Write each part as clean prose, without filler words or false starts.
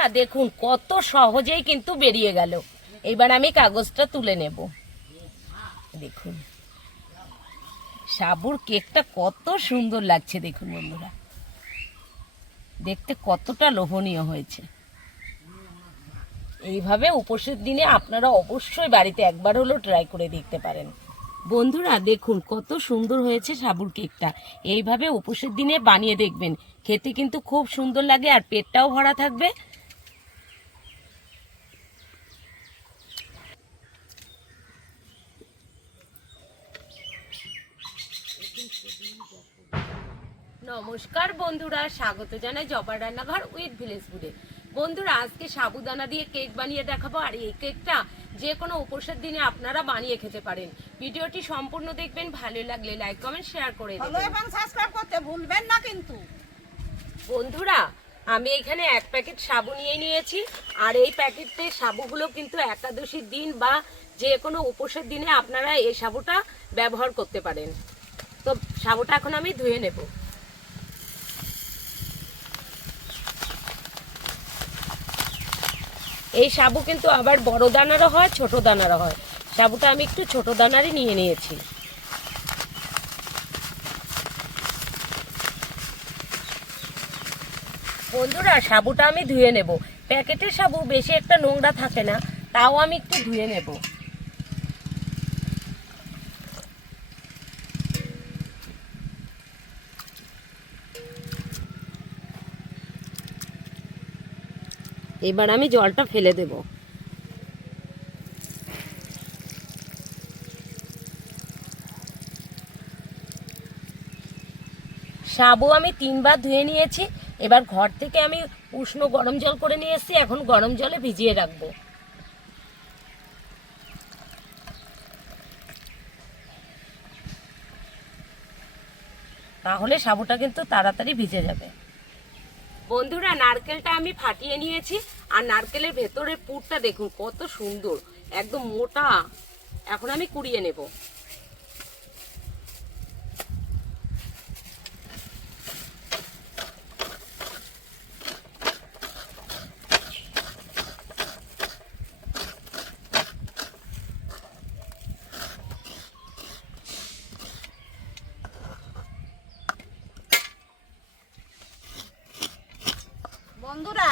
বন্ধুরা দেখুন কত সহজেই কিন্তু বেরিয়ে গেল। এবার আমি কাগজটা তুলে নেব। দেখুন সাবুর কেকটা কত সুন্দর লাগছে, দেখুন বন্ধুরা, দেখতে কতটা লোভনীয় হয়েছে। এইভাবে উপোসের দিনে আপনারা অবশ্যই বাড়িতে একবার হলেও ট্রাই করে দেখতে পারেন। বন্ধুরা দেখুন কত সুন্দর হয়েছে সাবুর কেকটা। এইভাবে উপোসের দিনে বানিয়ে দেখবেন, খেতে কিন্তু খুব সুন্দর লাগে আর পেটটাও ভরা থাকবে। নমস্কার বন্ধুরা, স্বাগত জানাই জবার রান্নাঘর উইথ ভিলেজ ফুডে। বন্ধুরা আজকে সাবুদানা দিয়ে কেক বানিয়ে দেখাবো, আর এই কেকটা যে কোনো উপোসের দিনে আপনারা বানিয়ে খেতে পারেন। ভিডিওটি সম্পূর্ণ দেখবেন, ভালো লাগলে লাইক কমেন্ট শেয়ার করে দেবেন এবং সাবস্ক্রাইব করতে ভুলবেন না কিন্তু। বন্ধুরা আমি এখানে 1 প্যাকেট সাবু নিয়ে নিয়েছি, আর এই প্যাকেটে সাবুগুলো কিন্তু একাদশীর দিন বা যে কোনো উপোসের দিনে আপনারা এই সাবুটা ব্যবহার করতে পারেন। তো সাবুটা এখন আমি ধুয়ে নেব। এই সাবু কিন্তু আবার বড় দানারও হয়, ছোট দানারও হয়। সাবুটা আমি একটু ছোট দানারই নিয়ে নিয়েছি। বন্ধুরা সাবুটা আমি ধুয়ে নেব। প্যাকেটের সাবু বেশি একটা নোংরা থাকে না, তাও আমি একটু ধুয়ে নেব। এবার আমি জলটা ফেলে দেব। সাবু আমি 3 বার ধুয়ে নিয়েছি। এবার ঘর থেকে আমি উষ্ণ গরম জল করে নিয়ে এসেছি, এখন গরম জলে ভিজিয়ে রাখবো। তাহলে সাবুটা কিন্তু তাড়াতাড়ি ভিজে যাবে। বন্ধুরা নারকেলটা আমি ফাটিয়ে নিয়েছি, আর নারকেলের ভেতরের পুরটা দেখুন কত সুন্দর, একদম মোটা। এখন আমি কুড়িয়ে নেব। বন্ধুরা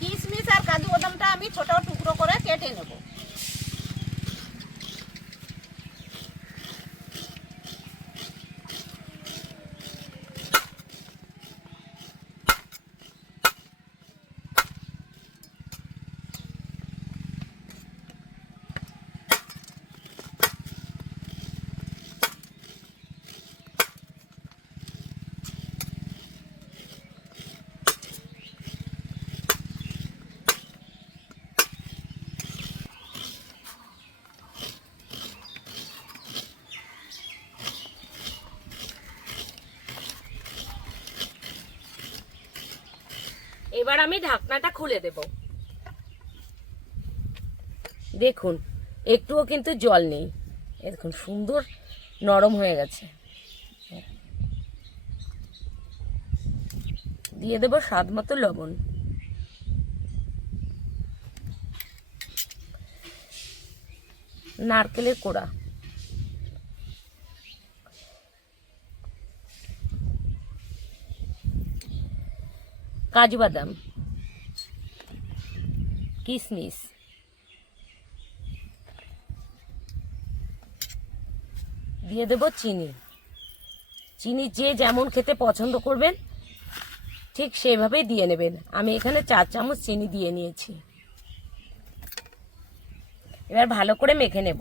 কিশমিশ আর কাজু বাদামটা আমি ছোট টুকরো করে কেটে নেব। এবার আমি ঢাকনাটা খুলে দেব। দেখুন একটুও কিন্তু জল নেই, দেখুন সুন্দর নরম হয়ে গেছে। দিয়ে দেব স্বাদ মতো লবণ। নারকেলের কোড়া, কাজু বাদাম, কিশমিশ, দিয়ে দেব চিনি। চিনি যে যেমন খেতে পছন্দ করবেন ঠিক সেভাবেই দিয়ে নেবেন। আমি এখানে 4 চামচ চিনি দিয়ে নিয়েছি। এবার ভালো করে মেখে নেব।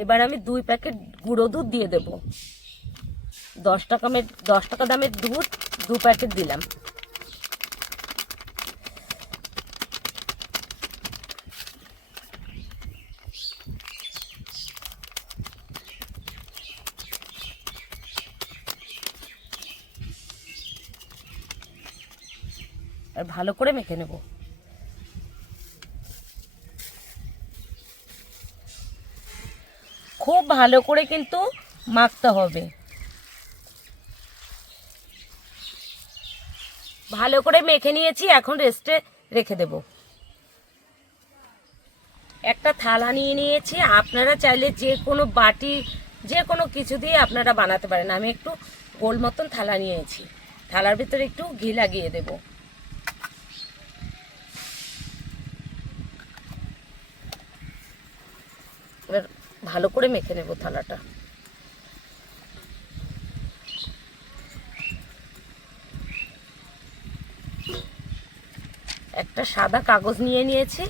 এবার আমি 2 প্যাকেট গুঁড়ো দুধ দিয়ে দেব। 10 টাকা দামের দুধ 2 প্যাকেট দিলাম। আর ভালো করে মেখে নেব। খুব ভালো করে কিন্তু মাখতে হবে। ভালো করে মেখে নিয়েছি, এখন রেস্টে রেখে দেব। একটা থালা নিয়ে নিয়েছি, আপনারা চাইলে যে কোনো বাটি যে কোনো কিছু দিয়ে আপনারা বানাতে পারেন। আমি একটু গোল মতন থালা নিয়েছি, থালার ভিতরে একটু ঘি লাগিয়ে দেব। এবার ভালো করে মেখে নেব থালাটা। একটা সাদা কাগজ নিয়ে নিয়েছি,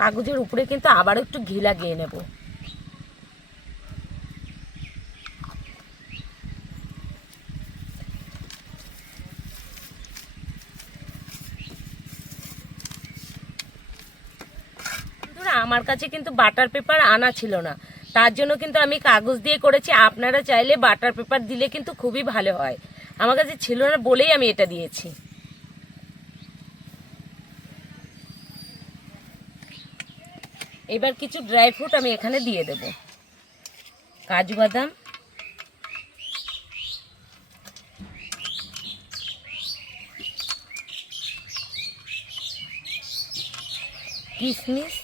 কাগজের উপরে কিন্তু আবারও একটু ঘি লাগিয়ে নেব। আমার কাছে কিন্তু বাটার পেপার আনা ছিল না, তার জন্য কিন্তু আমি কাগজ দিয়ে করেছি। আপনারা চাইলে বাটার পেপার দিলে কিন্তু খুবই ভালো হয়, আমার কাছে ছিল না বলেই আমি এটা দিয়েছি। এবার কিছু ড্রাই ফ্রুট আমি এখানে দিয়ে দেব, কাজু বাদাম, কিশমিশ,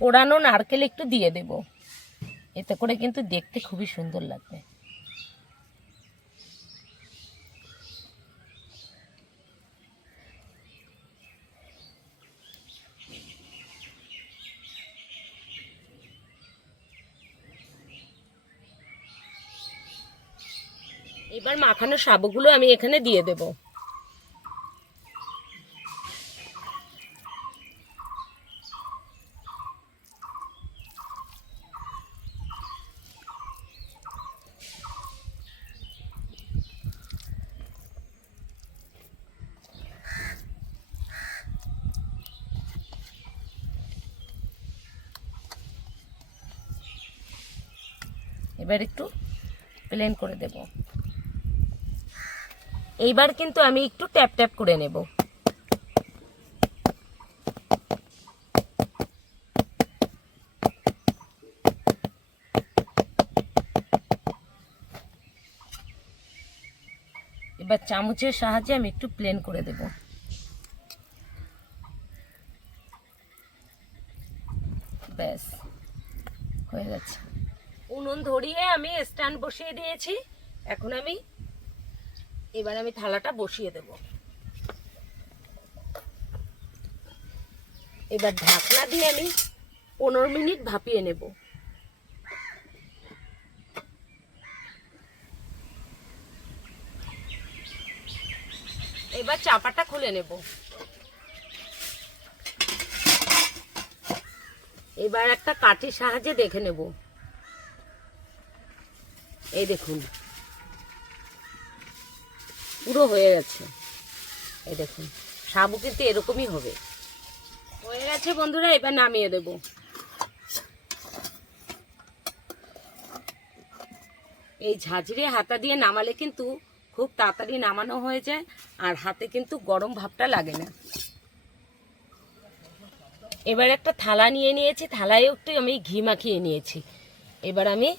কোড়ানো নারকেল একটু দিয়ে দেব, এতে করে কিন্তু দেখতে খুবই সুন্দর লাগবে। এবার মাখানো সাবুগুলো আমি এখানে দিয়ে দেব। এবার একটু প্লেন করে দেব। এইবার কিন্তু আমি একটু ট্যাপ ট্যাপ করে নেব। এবার চামচের সাহায্যে আমি একটু প্লেন করে দেব। ব্যাস হয়ে গেছে। উনুন ধরিয়ে আমি স্ট্যান্ড বসিয়ে দিয়েছি, এখন এবার আমি থালাটা বসিয়ে দেব। এবার ঢাকনা দিয়ে আমি 15 মিনিট ভাপিয়ে নেব। এবার চাপাটা খুলে নেব। এবার একটা কাঠির সাহায্যে দেখে নেব। এই দেখুন পুরো হয়ে গেছে। এই দেখুন সাবু কিন্তু এরকমই হবে। হয়ে গেছে বন্ধুরা, এবার নামিয়ে দেব। এই ঝাঁঝরি হাতা দিয়ে নামালে কিন্তু খুব তাড়াতাড়ি নামানো হয়ে যায়, আর হাতে কিন্তু গরম ভাবটা লাগে না। এবার একটা থালা নিয়ে নিয়েছি, থালায় একটু আমি ঘি মাখিয়ে নিয়েছি। এবার আমি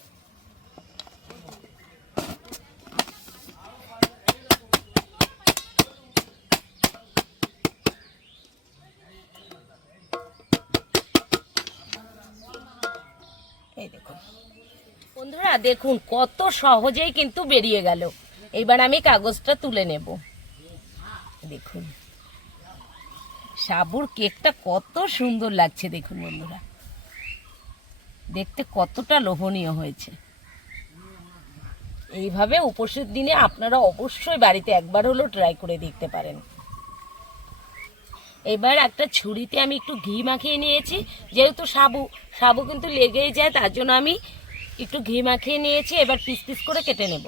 এই দেখুন বন্ধুরা, দেখুন কত সহজেই কিন্তু বেরিয়ে গেল। এবার আমি কাগজটা তুলে নেব। দেখুন সাবুর কেকটা কত সুন্দর লাগছে, দেখুন বন্ধুরা দেখতে কতটা লোভনীয় হয়েছে। এইভাবে উপোসের দিনে আপনারা অবশ্যই বাড়িতে একবার হলো ট্রাই করে দেখতে পারেন। এবার একটা ছুরিতে আমি একটু ঘি মাখিয়ে নিয়েছি, যেহেতু সাবু কিন্তু লেগেই যায়, তার জন্য আমি একটু ঘি মাখিয়ে নিয়েছি। এবার পিস পিস করে কেটে নেব।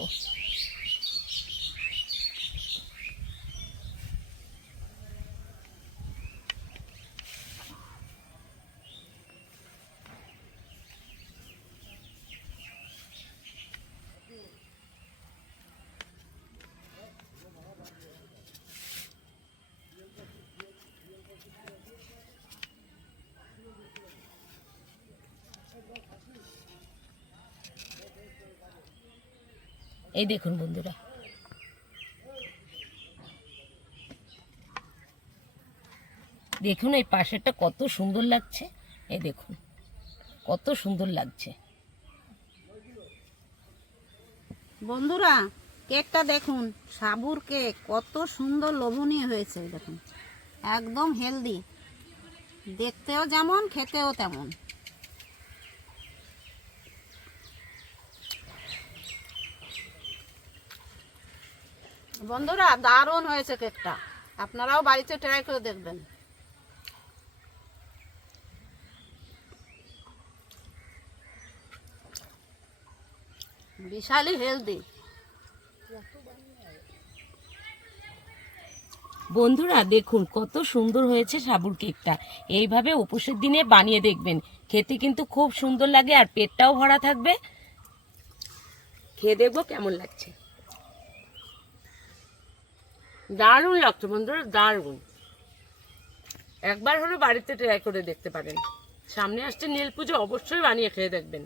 এই দেখুন বন্ধুরা, দেখুন এই পাশেরটা কত সুন্দর লাগছে। এই দেখুন কত সুন্দর লাগছে। বন্ধুরা কেকটা দেখুন, সাবুর কেক কত সুন্দর লোভনীয় হয়েছে। দেখুন একদম হেলদি, দেখতেও যেমন খেতেও তেমন। বন্ধুরা দারুণ হয়েছে কেকটা, আপনারাও বাড়িতে ট্রাই করে দেখবেন। বিশালই হেলদি। বন্ধুরা দেখুন কত সুন্দর হয়েছে সাবুর কেকটা। এইভাবে উপোসের দিনে বানিয়ে দেখবেন, খেতে কিন্তু খুব সুন্দর লাগে আর পেটটাও ভরা থাকবে। খেয়ে দেখবো কেমন লাগছে। দারুণ লাগছে বন্ধুরা, দারুণ। একবার হলে বাড়িতে ট্রাই করে দেখতে পারেন। সামনে আসছে নীল পুজো, অবশ্যই বানিয়ে খেয়ে দেখবেন।